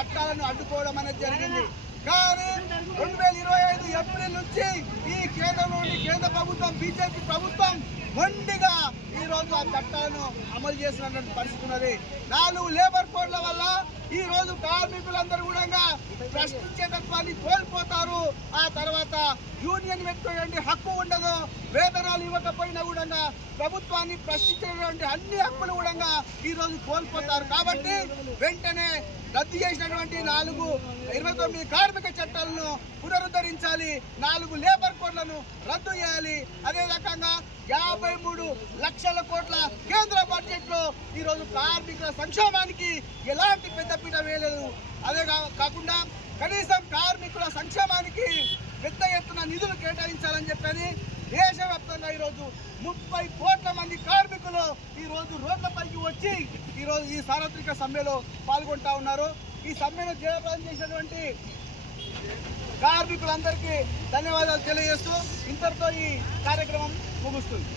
చట్టాలను అడ్డుకోవడం అనేది జరిగింది. కానీ 2025 ఏప్రిల్ నుంచి ఈ కేంద్రంలోని కేంద్ర ప్రభుత్వం బీజేపీ ప్రభుత్వం మొండిగా ఈ రోజు ఆ చట్టాలను అమలు చేసినటువంటి పరిస్థితి ఉన్నది. 4 లేబర్ కోడ్ల వల్ల ఈ రోజు కార్మికులందరూ కూడా ప్రశ్నించేటత్వాన్ని కోల్పోతారు. ఆ తర్వాత యూనియన్ పెట్టుకునేటువంటి హక్కు ఉండదు. వేతనాలు ఇవ్వకపోయినా కూడా ప్రభుత్వాన్ని ప్రశ్నించేటువంటి అన్ని హక్కులు కూడా ఈ రోజు కోల్పోతారు. కాబట్టి వెంటనే రద్దు చేసినటువంటి 29 కార్మిక చట్టాలను పునరుద్ధరించాలి. 4 లేబర్ కోడ్లను రద్దు చేయాలి. అదే రకంగా 53 లక్షల కోట్ల కేంద్ర బడ్జెట్ లో ఈ రోజు కార్మికుల సంక్షేమానికి ఎలాంటి పెద్దపీట వేయలేదు. అదే కాకుండా కనీసం కార్మికుల సంక్షేమానికి పెద్ద ఎత్తున నిధులు కేటాయించాలని చెప్పని దేశవ్యాప్తంగా ఈరోజు 30 కోట్ల మంది కార్మికులు ఈ రోజు రోడ్లపైకి వచ్చి ఈరోజు ఈ సార్వత్రిక సమ్మెలో పాల్గొంటా ఉన్నారు. ఈ సమ్మెను జయప్రదం చేసినటువంటి కార్మికులందరికీ ధన్యవాదాలు తెలియజేస్తూ ఇంతటితో ఈ కార్యక్రమం ముగుస్తుంది.